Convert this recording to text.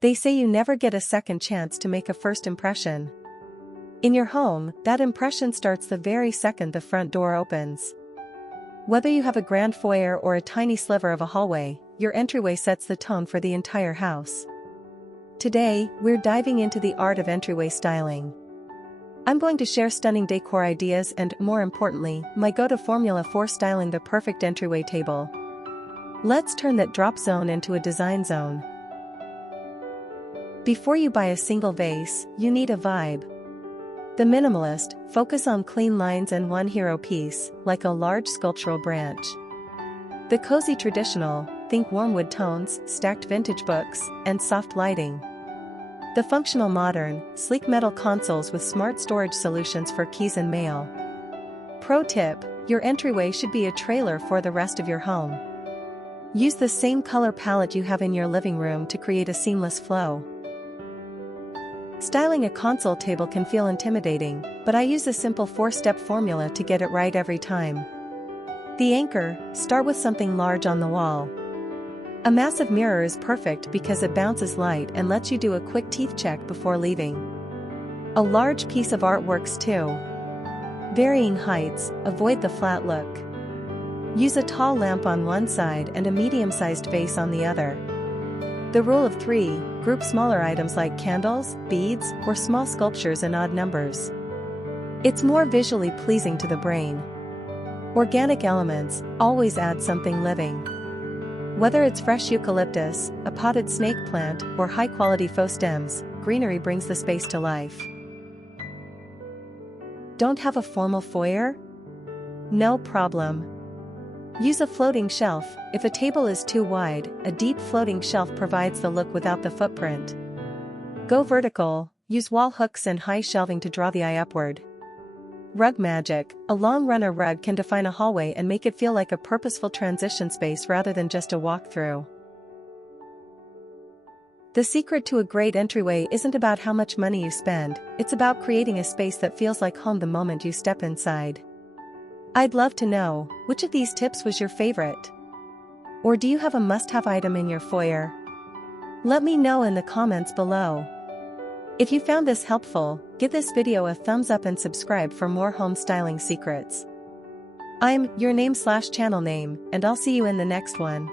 They say you never get a second chance to make a first impression. In your home, that impression starts the very second the front door opens. Whether you have a grand foyer or a tiny sliver of a hallway, your entryway sets the tone for the entire house. Today, we're diving into the art of entryway styling. I'm going to share stunning decor ideas and, more importantly, my go-to formula for styling the perfect entryway table. Let's turn that drop zone into a design zone. Before you buy a single vase, you need a vibe. The minimalist, focus on clean lines and one hero piece, like a large sculptural branch. The cozy traditional, think warm wood tones, stacked vintage books, and soft lighting. The functional modern, sleek metal consoles with smart storage solutions for keys and mail. Pro tip, your entryway should be a trailer for the rest of your home. Use the same color palette you have in your living room to create a seamless flow. Styling a console table can feel intimidating, but I use a simple 4-step formula to get it right every time. The anchor, start with something large on the wall. A massive mirror is perfect because it bounces light and lets you do a quick teeth check before leaving. A large piece of art works too. Varying heights, avoid the flat look. Use a tall lamp on one side and a medium-sized vase on the other. The rule of 3, group smaller items like candles, beads, or small sculptures in odd numbers. It's more visually pleasing to the brain. Organic elements, always add something living. Whether it's fresh eucalyptus, a potted snake plant, or high-quality faux stems, greenery brings the space to life. Don't have a formal foyer? No problem. Use a floating shelf. If a table is too wide, a deep floating shelf provides the look without the footprint. Go vertical, use wall hooks and high shelving to draw the eye upward. Rug magic, a long runner rug can define a hallway and make it feel like a purposeful transition space rather than just a walk-through. The secret to a great entryway isn't about how much money you spend, it's about creating a space that feels like home the moment you step inside. I'd love to know, which of these tips was your favorite? Or do you have a must-have item in your foyer? Let me know in the comments below. If you found this helpful, give this video a thumbs up and subscribe for more home styling secrets. I'm your name/channel name, and I'll see you in the next one.